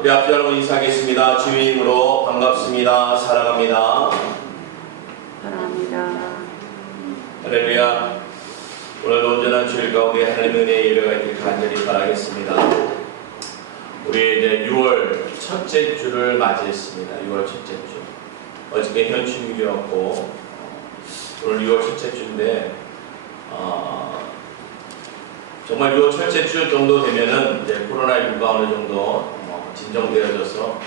우리 앞에 여러분 인사하겠습니다. 주님 이름으로 반갑습니다. 사랑합니다. 사랑합니다. 할렐루야. 오늘도 온전한 주일 가운데 하나님의 은혜의 예배가 있길 간절히 바라겠습니다. 우리 이제 6월 첫째 주를 맞이했습니다. 6월 첫째 주. 어저께 현충일이었고 오늘 6월 첫째 주인데 정말 6월 첫째 주 정도 되면은 이제 코로나19가 어느 정도 진정되어져서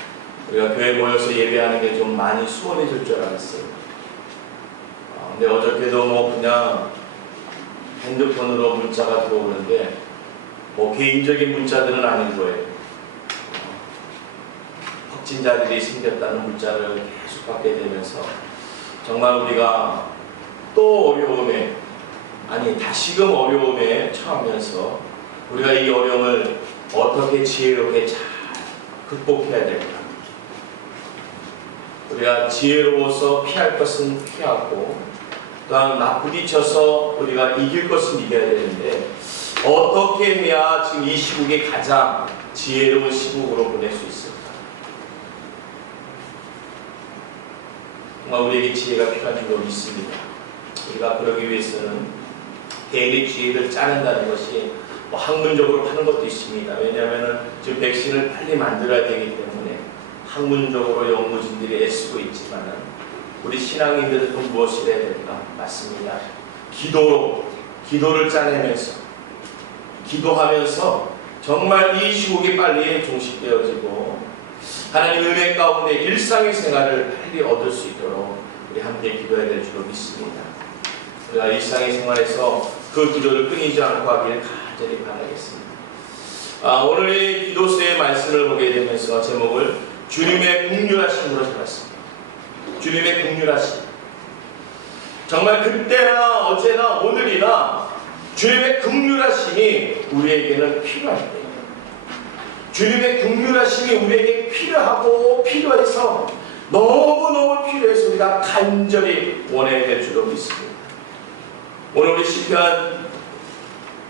우리가 교회 모여서 예배하는 게 좀 많이 수월해질 줄 알았어요. 근데 어저께도 그냥 핸드폰으로 문자가 들어오는데 개인적인 문자들은 아닌 거예요. 확진자들이 생겼다는 문자를 계속 받게 되면서 정말 우리가 또 어려움에 다시금 어려움에 처하면서 우리가 이 어려움을 어떻게 지혜롭게 잘 극복해야 될까? 우리가 지혜로워서 피할 것은 피하고 또한 부딪혀서 우리가 이길 것은 이겨야 되는데 어떻게 해야 지금 이 시국이 가장 지혜로운 시국으로 보낼 수 있을까? 정말 우리에게 지혜가 필요한 줄로 믿습니다. 우리가 그러기 위해서는 개인의 지혜를 짜낸다는 것이 학문적으로 하는 것도 있습니다. 왜냐하면 지금 백신을 빨리 만들어야 되기 때문에 학문적으로 연구진들이 애쓰고 있지만 우리 신앙인들은 무엇을 해야 될까? 맞습니다. 기도를 짜내면서 기도하면서 정말 이 시국이 빨리 종식되어지고 하나님의 은혜 가운데 일상의 생활을 빨리 얻을 수 있도록 우리 함께 기도해야 될 줄로 믿습니다. 우리가 일상의 생활에서 그 기도를 끊이지 않고 하기를 간절히 바라겠습니다. 오늘의 기도서의 말씀을 보게 되면서 제목을 주님의 긍휼하심으로 잡았습니다. 주님의 긍휼하심. 정말 그때나 어제나 오늘이나 주님의 긍휼하심이 우리에게는 필요할 때예요. 주님의 긍휼하심이 우리에게 필요하고 필요해서 너무너무 필요해서 우리가 간절히 원해야 될 줄로 믿습니다. 오늘 우리 시편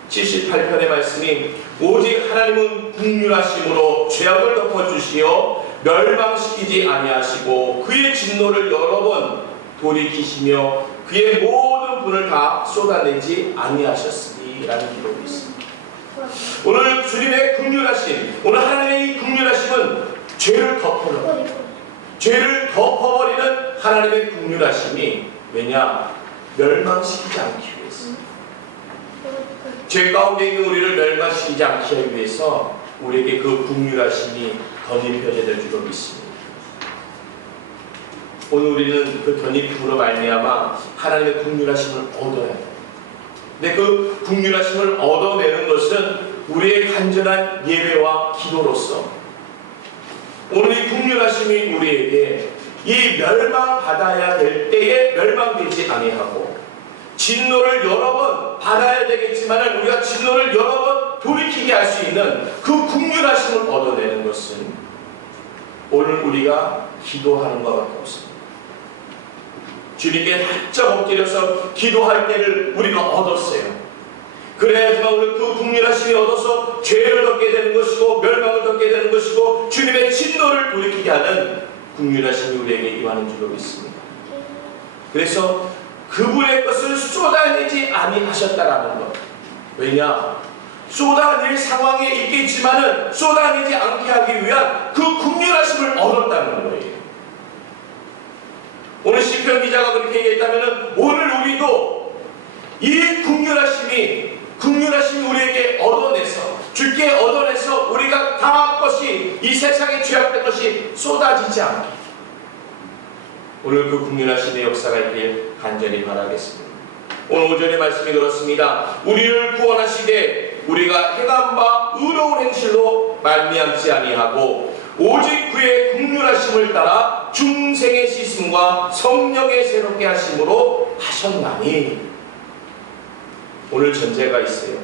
78편의 말씀이 오직 하나님은 긍휼하심으로 죄악을 덮어주시어 멸망시키지 아니하시고 그의 진노를 여러 번 돌이키시며 그의 모든 분을 다 쏟아내지 아니하셨으니 라는 기록이 있습니다. 오늘 주님의 긍휼하심, 오늘 하나님의 긍휼하심은 죄를 덮어버리는 하나님의 긍휼하심이 왜냐? 멸망시키지 않기 위해서. 죄 가운데 있는 우리를 멸망시키지 않기 위해서 우리에게 그 긍휼하심이 덧입혀져야 될 줄로 믿습니다. 오늘 우리는 그 덧입힘으로 말미암아 하나님의 긍휼하심을 얻어야 해요. 근데 그 긍휼하심을 얻어내는 것은 우리의 간절한 예배와 기도로서 오늘 이 긍휼하심이 우리에게 이 멸망받아야 될 때에 멸망되지 아니하고 진노를 여러 번 받아야 되겠지만 우리가 진노를 여러 번 돌이키게 할 수 있는 그 긍휼하심을 얻어내는 것은 오늘 우리가 기도하는 것밖에 없습니다. 주님께 바짝 엎드려서 기도할 때를 우리가 얻었어요. 그래야지만 우리 그 긍휼하심이 얻어서 죄를 덮게 되는 것이고 멸망을 덮게 되는 것이고 주님의 진노를 돌이키게 하는 긍휼하심이 우리에게 임하는 줄로 믿습니다. 그래서 그분의 것을 쏟아내지 아니하셨다라는 것. 왜냐? 쏟아낼 상황에 있겠지만은 쏟아내지 않게 하기 위한 그 긍휼하심을 얻었다는 거예요. 오늘 시편 기자가 그렇게 얘기했다면은 오늘 우리도 이 긍휼하심이 우리에게 얻어내서 주께 얻어내서 우리가 당한 것이 이 세상에 죄악된 것이 쏟아지지 않게 오늘 그 긍휼하심의 역사가 있길 간절히 바라겠습니다. 오늘 오전에 말씀이 그렇습니다. 우리를 구원하시되 우리가 행한 바 의로운 행실로 말미암지 아니하고 오직 그의 긍휼하심을 따라 중생의 씻음과 성령의 새롭게 하심으로 하셨나니. 오늘 전제가 있어요.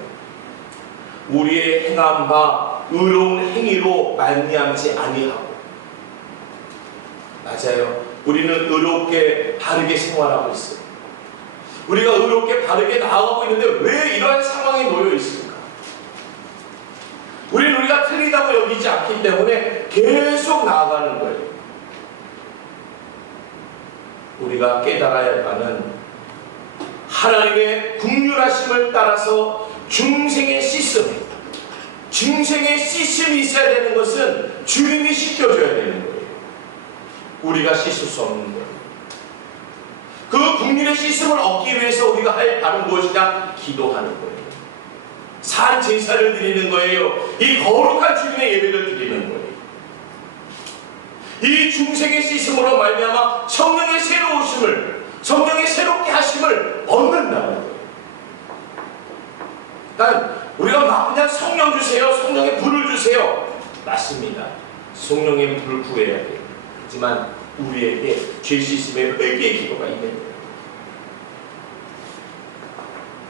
우리의 행한 바 의로운 행위로 말미암지 아니하고. 맞아요. 우리는 의롭게 바르게 생활하고 있어요. 우리가 의롭게 바르게 나아가고 있는데 왜 이러한 상황에 놓여 있습니까? 우리는 우리 우리가 틀리다고 여기지 않기 때문에 계속 나아가는 거예요. 우리가 깨달아야 할 바는 하나님의 긍휼하심을 따라서 중생의 시스템이 있어야 되는 것은 주님이 씻겨줘야 되는 거예요. 우리가 씻을 수 없는 거예요. 그 긍휼의 씻음을 얻기 위해서 우리가 할 바는 무엇이냐? 기도하는 거예요. 산 제사를 드리는 거예요. 이 거룩한 주님의 예배를 드리는 거예요. 이 중생의 씻음으로 말미암아 성령의 새로우심을, 성령의 새롭게 하심을 얻는다는 거예요. 그러니까 우리가 막 그냥 성령 주세요, 성령의 불을 주세요. 맞습니다. 성령의 불을 구해야 돼요. 하지만 우리에게 죄 씻음의 회개의 기도가 있는 거예요.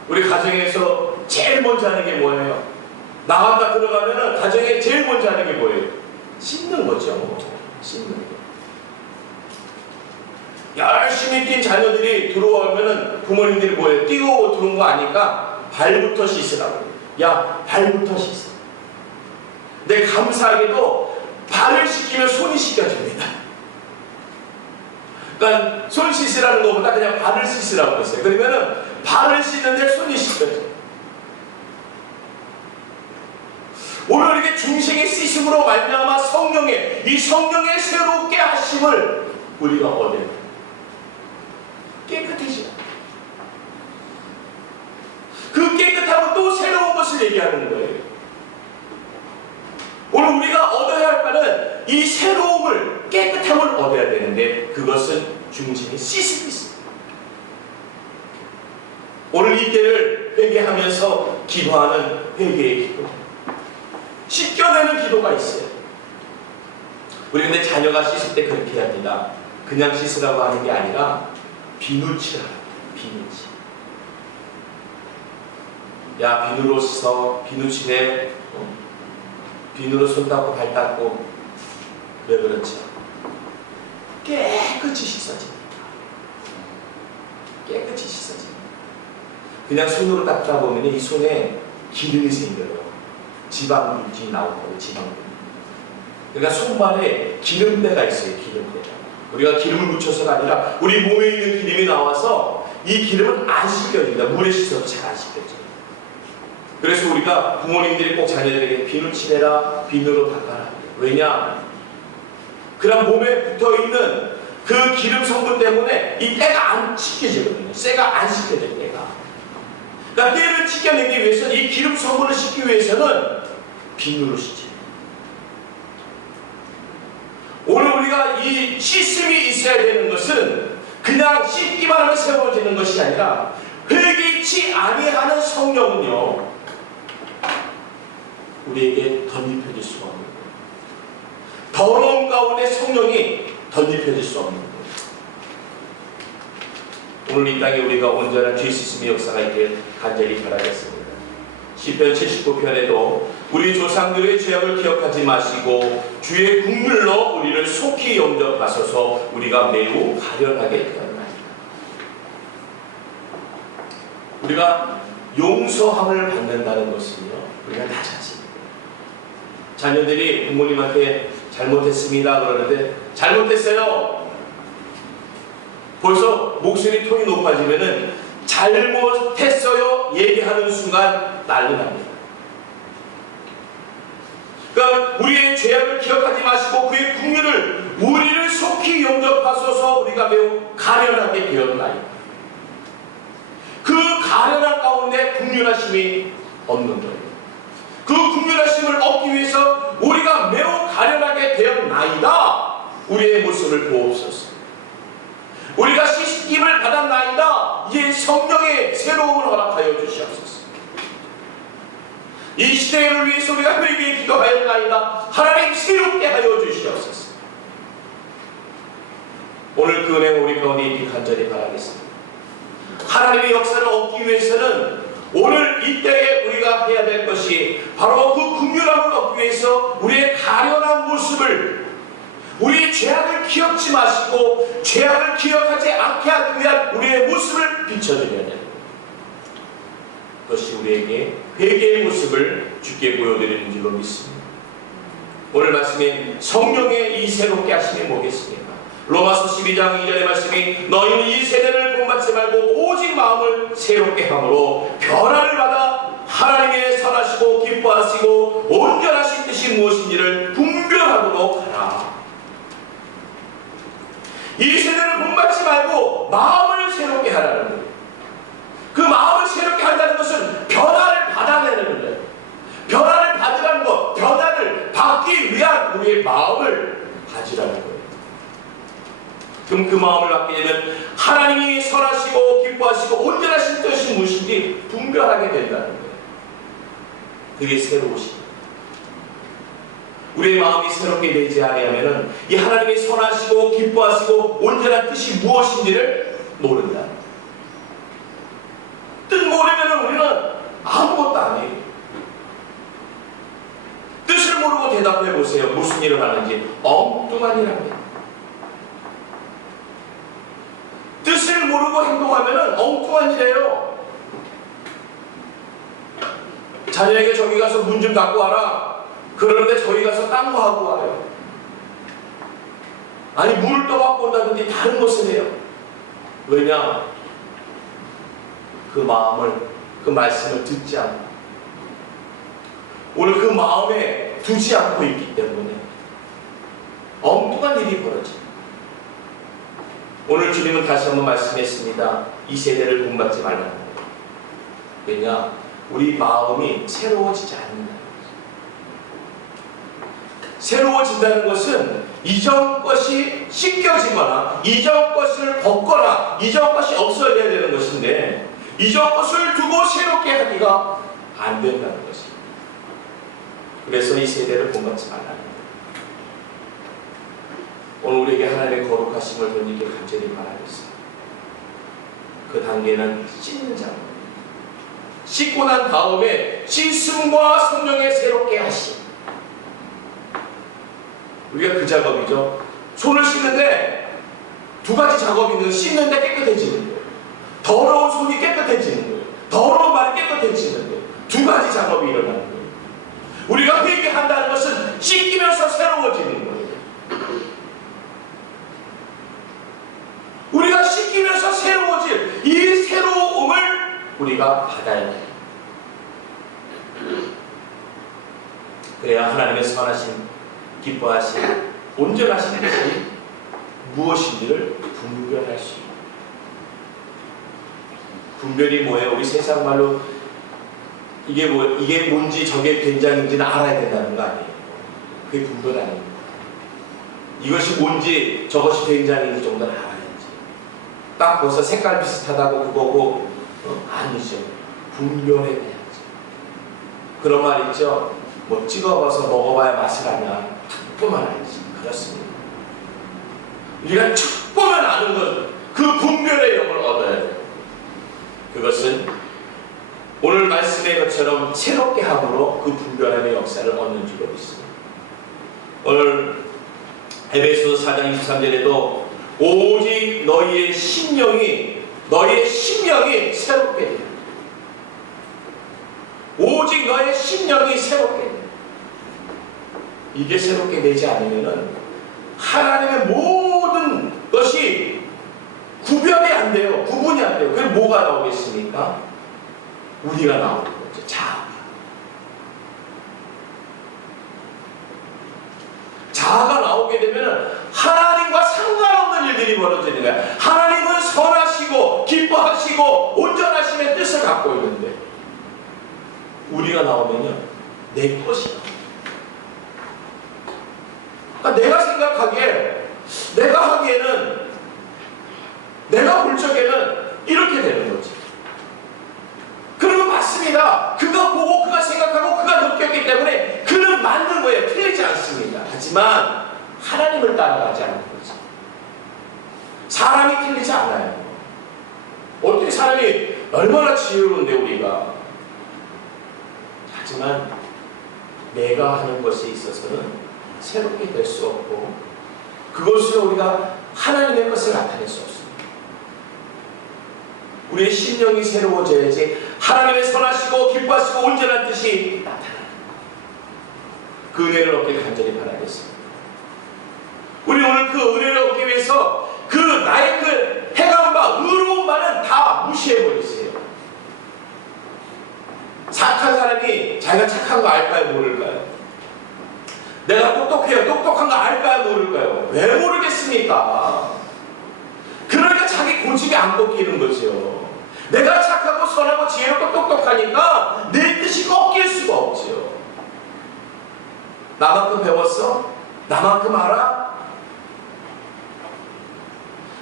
우리 가정에서 제일 먼저 하는 게 뭐예요? 나갔다 들어가면은 가정에 제일 먼저 하는 게 뭐예요? 씻는 거죠. 씻는 거. 열심히 뛴 자녀들이 들어오면은 부모님들이 뭐예요? 뛰고 들어온 거 아니까 발부터 씻으라고. 야, 발부터 씻어. 근데 감사하게도 발을 씻기면 손이 씻겨집니다. 그러니까 손 씻으라는 것보다 그냥 발을 씻으라고 했어요. 그러면은 발을 씻는데 손이 씻겨져요. 오늘 이렇게 중생의 씻음으로 말미암아 성령의, 이 성령의 새롭게 하심을 우리가 얻어야 돼요. 깨끗해져. 그 깨끗함은 또 새로운 것을 얘기하는 거예요. 오늘 우리가 얻어야 할 바는 이 새로움을, 깨끗함을 얻어야 되는데 그것은 중생의 씻음이 있습니다. 오늘 이 때를 회개하면서 기도하는 회개의 기도, 씻겨내는 기도가 있어요. 우리 근데 자녀가 씻을 때 그렇게 해야 합니다. 그냥 씻으라고 하는 게 아니라 비누칠하라. 비누칠. 야, 비누로 씻어. 비누칠해. 비누로 손 닦고 발 닦고. 왜 그렇죠? 깨끗이 씻어집니다. 깨끗이 씻어집니다. 그냥 손으로 닦다 보면 이 손에 기름이 생겨요. 지방물질이 나오고 지방물. 그러니까 손발에 기름때가 있어요. 기름때가. 우리가 기름을 묻혀서가 아니라 우리 몸에 있는 기름이 나와서 이 기름은 안 씻겨집니다. 물에 씻어도 잘 안 씻겨져요. 그래서 우리가 부모님들이 꼭 자녀들에게 비누 칠해라, 비누로 닦아라. 왜냐? 그럼 몸에 붙어있는 그 기름 성분 때문에 이 때가 안 씻겨지거든요. 쇠가 안 씻겨져요. 때가. 그러니까 때를 씻겨내기 위해서는, 이 기름 성분을 씻기 위해서는 비누로 씻지. 오늘 우리가 이 씻음이 있어야 되는 것은 그냥 씻기만 하면 세워지는 것이 아니라 회개치 아니하는 성령은요, 우리에게 덧입혀질 수가 없는 거예요. 더러운 가운데 성령이 덧입혀질 수 없는 거예요. 오늘 이 땅에 우리가 온전한 죄 씻음의 역사가 있길 간절히 바라겠습니다. 시편 79편에도 우리 조상들의 죄악을 기억하지 마시고 주의 국률로 우리를 속히 영접하소서. 우리가 매우 가련하게 되었나이다. 우리가 용서함을 받는다는 것은요, 우리가 낮아집니다. 자녀들이 부모님한테 잘못했습니다 그러는데 잘못했어요. 벌써 목소리 톤이 높아지면은 잘못했어요 얘기하는 순간 난리 납니다. 그러니까 우리의 죄악을 기억하지 마시고 그의 국률을 우리를 속히 영접하소서. 우리가 매우 가련하게 되었나이다. 그 가련한 가운데 국률하심이 없는 거예요. 그 국률하심을 얻기 위해서 우리가 매우 가련하게 되었나이다. 우리의 모습을 보옵소서. 우리가 씻김을 받았나이다. 이제 성령의 새로움을 허락하여 주시옵소서. 이 시대를 위해서 우리가 회개에 기도하였나이다. 하나님 새롭게 하여 주시옵소서. 오늘 그 은혜가 우리 가운데 있기 간절히 바라겠습니다. 하나님의 역사를 얻기 위해서는 오늘 이때에 우리가 해야 될 것이 바로 그 긍휼함을 얻기 위해서 우리의 가련한 모습을, 우리의 죄악을 기억지 마시고 죄악을 기억하지 않게 하기 위한 우리의 모습을 비춰드려야 됩니다. 그것이 우리에게 회개의 모습을 주께 보여드리는 줄로 믿습니다. 오늘 말씀에 성령의 이 새롭게 하심이 뭐겠습니까? 로마서 12장 2절의 말씀이 너희는 이 세대를 본받지 말고 오직 마음을 새롭게 함으로 변화를 받아 하나님의 선하시고 기뻐하시고 온전하신 뜻이 무엇인지를 분별하도록 하라. 이 세대를 본받지 말고 마음을 새롭게 하라는 거예요. 그 마음을 새롭게 한다는 것은 변화를 받아내는 거예요. 변화를 받으라는 것, 변화를 받기 위한 우리의 마음을 가지라는 거예요. 그럼 그 마음을 갖게 되면 하나님이 선하시고 기뻐하시고 온전하신 뜻이 무엇인지 분별하게 된다는 거예요. 그게 새로우십니다. 우리의 마음이 새롭게 되지 아니하면은 이 하나님이 선하시고 기뻐하시고 온전한 뜻이 무엇인지를 모른다. 뜻 모르면 우리는 아무것도 아니에요. 뜻을 모르고 대답해 보세요. 무슨 일을 하는지 엉뚱한 일 합니다. 뜻을 모르고 행동하면 엉뚱한 일이에요. 자녀에게 저기 가서 문 좀 닫고 와라. 그러는데 저기 가서 딴 거 하고 와요. 아니 물을 떠갖고 온다든지 다른 것을 해요. 왜냐? 그 마음을, 그 말씀을 듣지 않고 오늘 그 마음에 두지 않고 있기 때문에 엉뚱한 일이 벌어집니다. 오늘 주님은 다시 한번 말씀했습니다. 이 세대를 본받지 말라는 거예요. 왜냐? 우리 마음이 새로워지지 않는다. 새로워진다는 것은 이전 것이 씻겨지거나 이전 것을 벗거나 이전 것이 없어져야 되는 것인데 이전 것을 두고 새롭게 하기가 안 된다는 것입니다. 그래서 이 세대를 본받지 말라는 거예요. 오늘 우리에게 하나님의 거룩하심을 던지게 간절히 바라겠습니다. 그 단계는 씻는 작업. 씻고 난 다음에 씻음과 성령의 새롭게 하심. 우리가 그 작업이죠. 손을 씻는데 두 가지 작업이 있는, 씻는데 깨끗해지는 거예요. 더러운 손이 깨끗해지는 거예요. 더러운 말이 깨끗해지는 거예요. 두 가지 작업이 일어나는 거예요. 우리가 회개한다는 것은 씻기면서 새로워지는 거예요. 우리가 씻기면서 새로워질 이 새로움을 우리가 받아야 해요. 그래야 하나님의 선하신, 기뻐하신, 온전하신 것이 무엇인지를 분별할 수 있어요. 분별이 뭐예요? 우리 세상 말로 이게 뭔지 저게 된장인지는 알아야 된다는 거 아니에요. 그게 분별 아닙니다. 이것이 뭔지 저것이 된장인지 정도는 알아야지. 딱 벌써 색깔 비슷하다고 그거고 아니죠. 분별해야지. 그런 말 있죠. 뭐 찍어봐서 먹어봐야 맛을 아냐. 툭 보면 알지. 그렇습니다. 우리가 툭 보면 아는 것, 그 분별의 영을 얻어야 돼요. 그것은 오늘 말씀의 것처럼 새롭게 함으로 그 분별함의 역사를 얻는 줄로 믿습니다. 오늘 에베소서 4장 23절에도 오직 너희의 심령이 새롭게 돼요. 오직 너의 심령이 새롭게 돼요. 이게 새롭게 되지 않으면 하나님의 모든 것이 구별이 안 돼요. 구분이 안 돼요. 그게 뭐가 나오겠습니까? 우리가 나오는 거죠. 자아가 나오게 되면 하나님과 상관없는 일들이 벌어지는 거야. 하나님은 선하시고 기뻐하시고 온전하심의 뜻을 갖고 있는데 우리가 나오면요 내 것이야. 그러니까 내가 생각하기에, 내가 하기에는, 내가 볼 적에는 이렇게 되는 거지. 그러면 맞습니다. 그가 보고 그가 생각하고 그가 느꼈기 때문에 그는 맞는 거예요. 틀리지 않습니다. 하지만 하나님을 따라가지 않는 거죠. 사람이 틀리지 않아요. 어떻게 사람이 얼마나 지혜로운데 우리가. 하지만 내가 하는 것에 있어서는 새롭게 될 수 없고 그것으로 우리가 하나님의 것을 나타낼 수 없습니다. 우리의 심령이 새로워져야지 하나님의 선하시고 기뻐하시고 온전한 뜻이 나타납니다. 그 은혜를 얻길 간절히 바라겠습니다. 우리 오늘 그 은혜를 얻기 위해서 그 나의 그 행함과 의로움만은 다 무시해버리세요. 착한 사람이 자기가 착한 거 알까요? 모를까요? 내가 똑똑해요. 똑똑한 거 알까요? 모를까요? 왜 모르겠습니까? 그러니까 자기 고집이 안 꺾이는 거죠. 내가 착하고 선하고 지혜롭고 똑똑하니까 내 뜻이 꺾일 수가 없죠. 나만큼 배웠어? 나만큼 알아?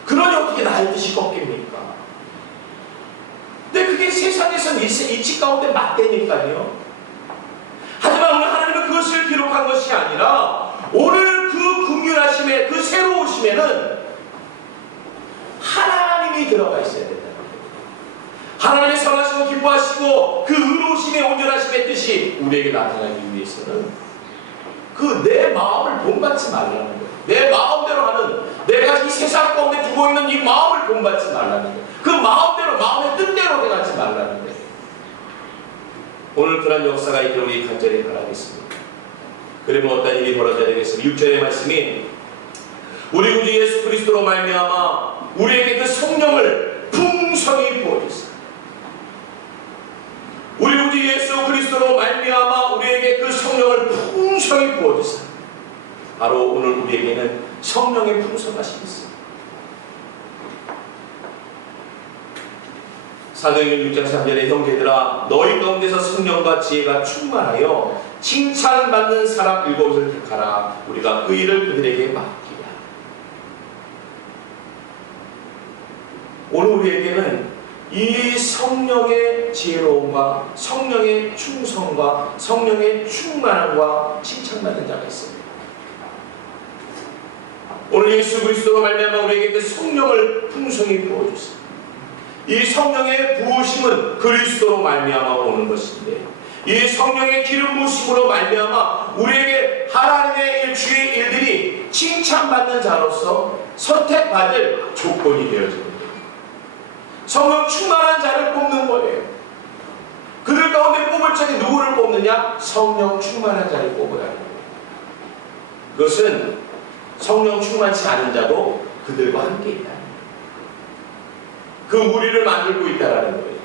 그러니 어떻게 나의 뜻이 꺾입니까? 근데 그게 세상에서는 이치 가운데 맞대니까요. 하지만 오늘 하나님은 그것을 기록한 것이 아니라 오늘 그 긍휼하심에 그 새로우심에는 하나님이 들어가 있어야 된다. 하나님의 선하시고 기뻐하시고 그 의로우심의 온전하심의 뜻이 우리에게 나타나기 위해서는 그 내 마음을 본받지 말라는 거예요. 내 마음대로 하는, 내가 이 세상 가운데 두고 있는 이 마음을 본받지 말라는 거예요. 그 마음대로, 마음의 뜻대로 해가지 말라는 거예요. 오늘 그런 역사가 있기를 우리 간절히 바라겠습니다. 그러면 어떤 일이 벌어져야 되겠습니까? 6절의 말씀이 우리 구주 예수 그리스도로 말미암아 우리에게 그 성령을 풍성히 부어주사. 우리 구주 예수 그리스도로 말미암아 우리에게 그 성령을 풍성히 부어주사. 바로 오늘 우리에게는 성령의 풍성하심이 있습니다. 사도행전 6장 3절에 형제들아 너희 가운데서 성령과 지혜가 충만하여 칭찬받는 사람 7을 택하라. 우리가 그 일을 그들에게 맡기라. 오늘 우리에게는 이 성령의 지혜로움과 성령의 충성과 성령의 충만함과 칭찬받는 자가 있습니다. 오늘 예수 그리스도로 말미암아 우리에게 그 성령을 풍성히 부어주세요. 이 성령의 부으심은 그리스도로 말미암아 오는 것인데 이 성령의 기름 부으심으로 말미암아 우리에게 하나님의 주의 일들이 칭찬받는 자로서 선택받을 조건이 되어집니다. 성령 충만한 자를 뽑는 거예요. 그들 가운데 뽑을 적에 누구를 뽑느냐? 성령 충만한 자를 뽑으라는 거예요. 그것은 성령 충만치 않은 자도 그들과 함께 있다. 그 무리를 만들고 있다는 거예요.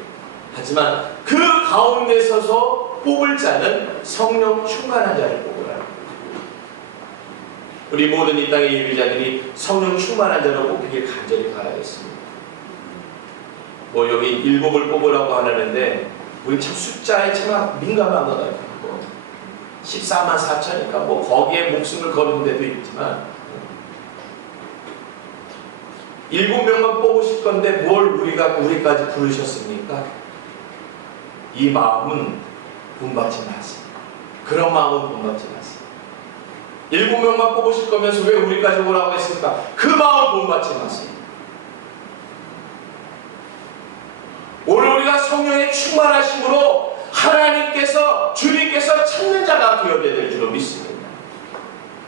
하지만 그 가운데 서서 뽑을 자는 성령 충만한 자를 뽑으라는 거예요. 우리 모든 이 땅의 예비자들이 성령 충만한 자로 뽑히길 간절히 바라겠습니다. 뭐 여기 7을 뽑으라고 하는데 우리 참 숫자에 참 민감한 것 같아요. 14만 4천이니까 뭐 거기에 목숨을 거는 데도 있지만 7명만 뽑으실 건데 뭘 우리까지 부르셨습니까? 이 마음은 본받지 마세요. 그런 마음은 본받지 마세요. 7명만 뽑으실 거면서 왜 우리까지 오라고 했을까? 그 마음 본받지 마세요. 오늘 우리가 성령의 충만하심으로 하나님께서 주님께서 찾는 자가 되어야 될 줄로 믿습니다.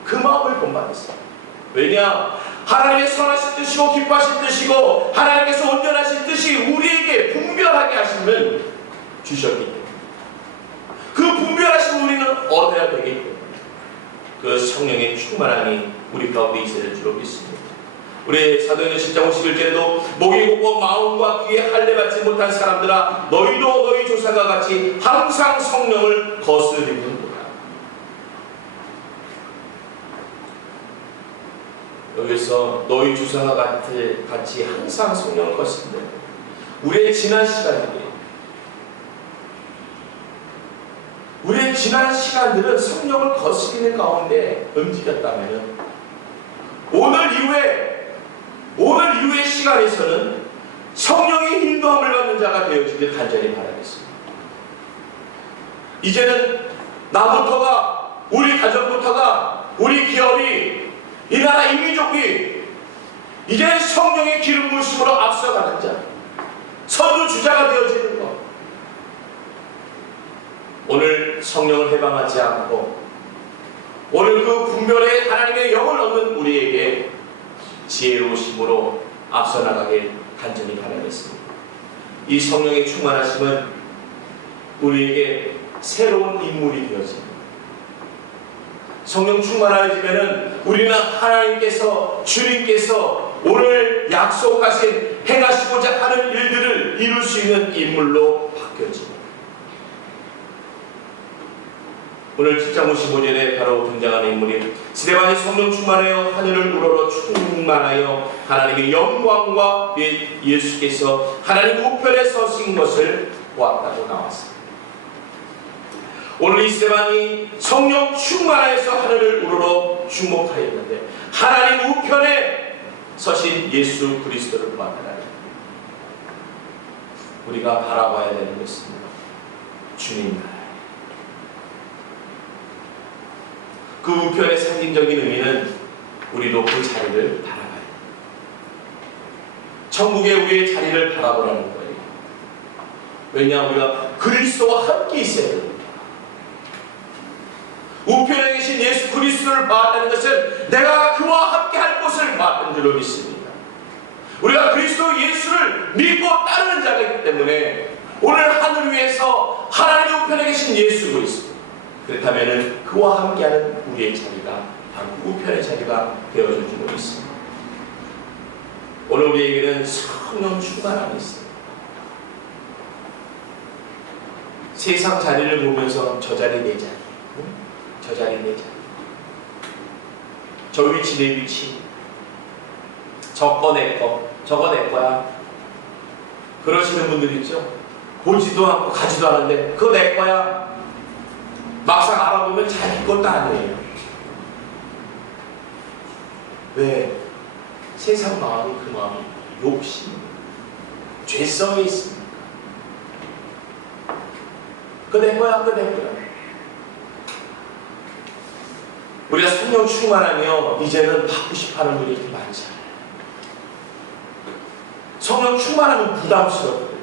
그 마음을 본받으세요. 왜냐? 하나님의 선하신 뜻이고 기뻐하신 뜻이고 하나님께서 온전하신 뜻이 우리에게 분별하게 하심을 주셨기 때문에 그 분별하신 우리는 얻어야 되기 때문에 그 성령의 충만함이 우리 가운데 있어야 될 줄로 믿습니다. 우리 사도행전 10장 51절에도 목이 곱고 마음과 귀에 할례받지 못한 사람들아 너희도 너희 조상과 같이 항상 성령을 거스리는구나. 여기서 너희 조상과 같이 항상 성령을 거스린다. 우리의 지난 시간들은 성령을 거스리는 가운데 움직였다면 오늘 이후의 시간에서는 성령의 인도함을 받는 자가 되어지길 간절히 바라겠습니다. 이제는 나부터가, 우리 가정부터가, 우리 기업이, 이 나라 이민족이 이제 성령의 기름 부으심으로 앞서가는 자, 선두주자가 되어지는 것. 오늘 성령을 해방하지 않고 오늘 그 분별에 하나님의 영을 얻는 우리에게 지혜로우심으로 앞서 나가길 간절히 바라겠습니다. 이 성령의 충만하심은 우리에게 새로운 인물이 되어집니다. 성령 충만해지면은 우리는 하나님께서, 주님께서 오늘 약속하신 행하시고자 하는 일들을 이룰 수 있는 인물로 바뀌어집니다. 오늘 7장 55절에 바로 등장하는 인물이 스데반이 성령 충만하여 하늘을 우러러 충만하여 하나님의 영광과 예수께서 하나님 우편에 서신 것을 보았다고 나왔습니다. 오늘 이 스데반이 성령 충만하여서 하늘을 우러러 주목하였는데 하나님 우편에 서신 예수 그리스도를 보았다는 우리가 바라봐야 되는 것입니다. 주님 그 우편의 상징적인 의미는 우리도 그 자리를 바라봐야 돼요. 천국의 우리의 자리를 바라보라는 거예요. 왜냐하면 우리가 그리스도와 함께 있어야 됩니다. 우편에 계신 예수 그리스도를 봤다는 것은 내가 그와 함께 할 것을 봤던 줄로 믿습니다. 우리가 그리스도 예수를 믿고 따르는 자이기 때문에 오늘 하늘 위에서 하나님의 우편에 계신 예수 그리스도, 그렇다면 그와 함께하는 우리의 자리가 바로 우편의 자리가 되어줄 줄로 믿습니다. 오늘 우리에게는 성령 충만함이 있습니다. 세상 자리를 보면서 저 자리 내 자리, 저 자리 내 자리, 저 위치 내 위치, 저거 내 거, 저거 내 거야, 그러시는 분들 있죠. 보지도 않고 가지도 않은데 그거 내 거야. 막상 알아보면 자기 것도 아니에요. 왜? 세상 마음이 그 마음이 욕심, 죄성이 있습니다. 그거 내 거야, 그거 내 거야. 우리가 성령 충만하며 이제는 받고 싶어하는 분이 이렇게 많잖아요. 성령 충만하면 부담스럽거든요.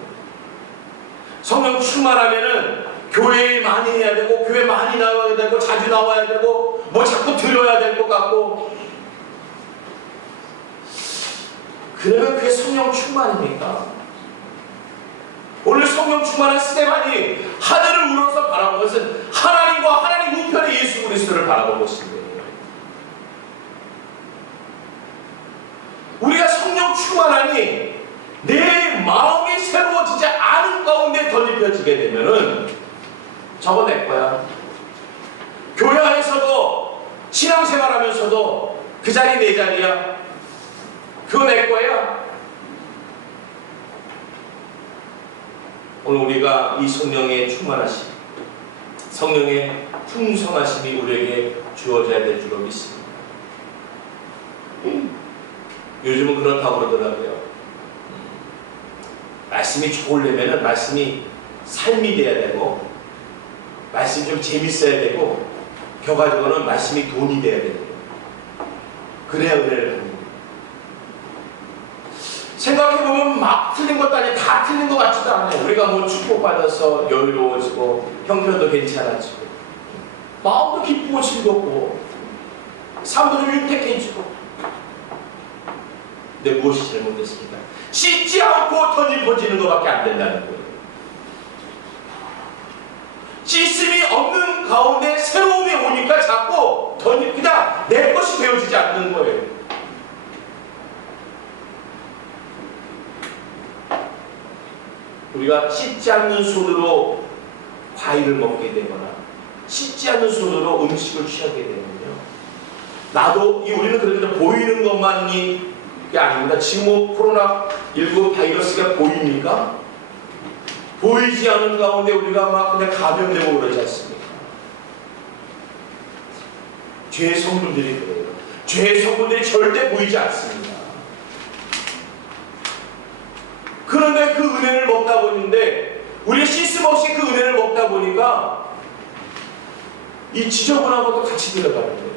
성령 충만하면은 교회에 많이 해야 되고, 교회 많이 나와야 되고, 자주 나와야 되고, 뭐 자꾸 들어야 될 것 같고. 그러면 그게 성령 충만입니까? 오늘 성령 충만한 스데반이 하늘을 우러서 바라본 것은 하나님과 하나님 우편의 예수 그리스도를 바라본 것인데, 우리가 성령 충만하니 내 마음이 새로워지지 않은 가운데 덧입혀지게 되면은 저거 내 거야. 교회 안에서도 신앙생활 하면서도 그 자리 내 자리야. 그거 내 거야. 오늘 우리가 이 성령의 충만하심, 성령의 풍성하심이 우리에게 주어져야 될 줄로 믿습니다. 요즘은 그렇다고 그러더라고요. 말씀이 좋으려면 말씀이 삶이 돼야 되고, 말씀이 좀 재밌어야 되고, 결과적으로는 말씀이 돈이 돼야 되고, 그래야 은혜를 받는 거예요. 생각해보면 막 틀린 것도 아니고 다 틀린 것 같지도 않아요. 우리가 뭐 축복받아서 여유로워지고 형편도 괜찮아지고 마음도 기쁘고 즐겁고 삶도 좀 윤택해지고, 근데 무엇이 잘못됐습니까? 씻지 않고 덧입혀지는 것밖에 안 된다는 거예요. 씻음이 없는 가운데 새로움이 오니까 자꾸 그냥 내 것이 되어지지 않는 거예요. 우리가 씻지 않는 손으로 과일을 먹게 되거나 씻지 않는 손으로 음식을 취하게 되면요, 나도 우리는 그렇게 보이는 것만이 게 아닙니다. 지금 뭐 코로나19 바이러스가 보입니까? 보이지 않는 가운데 우리가 막 그냥 감염되고 그러지 않습니까? 죄의 성분들이 그래요. 죄의 성분들이 절대 보이지 않습니다. 그런데 그 은혜를 먹다 보는데, 우리가 씻음 없이 그 은혜를 먹다 보니까 이 지저분한 것도 같이 들어가는 거예요.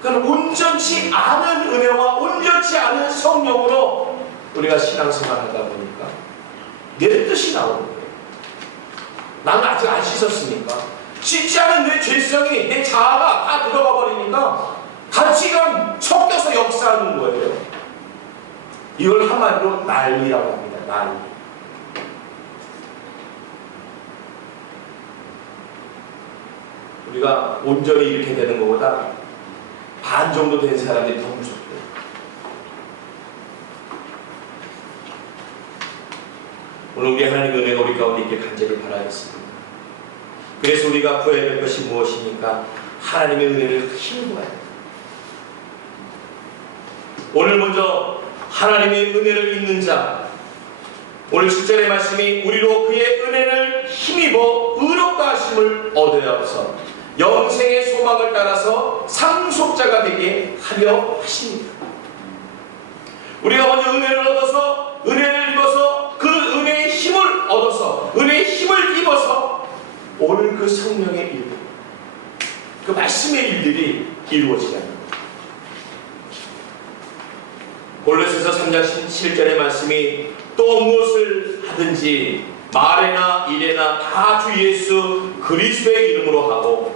그러니까 온전치 않은 은혜와 온전치 않은 성령으로 우리가 신앙생활 하다 보니까 내 뜻이 나오는 거예요. 나는 아직 안 씻었으니까. 씻지 않은 내 죄성이, 내 자아가 다 들어가 버리니까 가치가 섞여서 역사하는 거예요. 이걸 한마디로 난리라고 합니다. 난리. 우리가 온전히 이렇게 되는 것보다 반 정도 된 사람들이 더 무섭대요. 오늘 우리 하나님의 은혜가 우리 가운데 있길 간절히 바라겠습니다. 그래서 우리가 구해야 될 것이 무엇입니까? 하나님의 은혜를 힘입어야 됩니다. 오늘 먼저 하나님의 은혜를 입는 자, 오늘 7절의 말씀이 우리로 그의 은혜를 힘입어 의롭다 하심을 얻어야 하서 영생의 소망을 따라서 상속자가 되게 하려 하십니다. 우리가 먼저 은혜를 얻어서, 은혜를 입어서, 그 은혜의 힘을 얻어서, 은혜의 힘을 입어서 오늘 그 성령의 일들, 그 말씀의 일들이 이루어지는 겁니다. 골로새서 3장 17절의 말씀이 또 무엇을 하든지 말에나 일에나 다 주 예수 그리스도의 이름으로 하고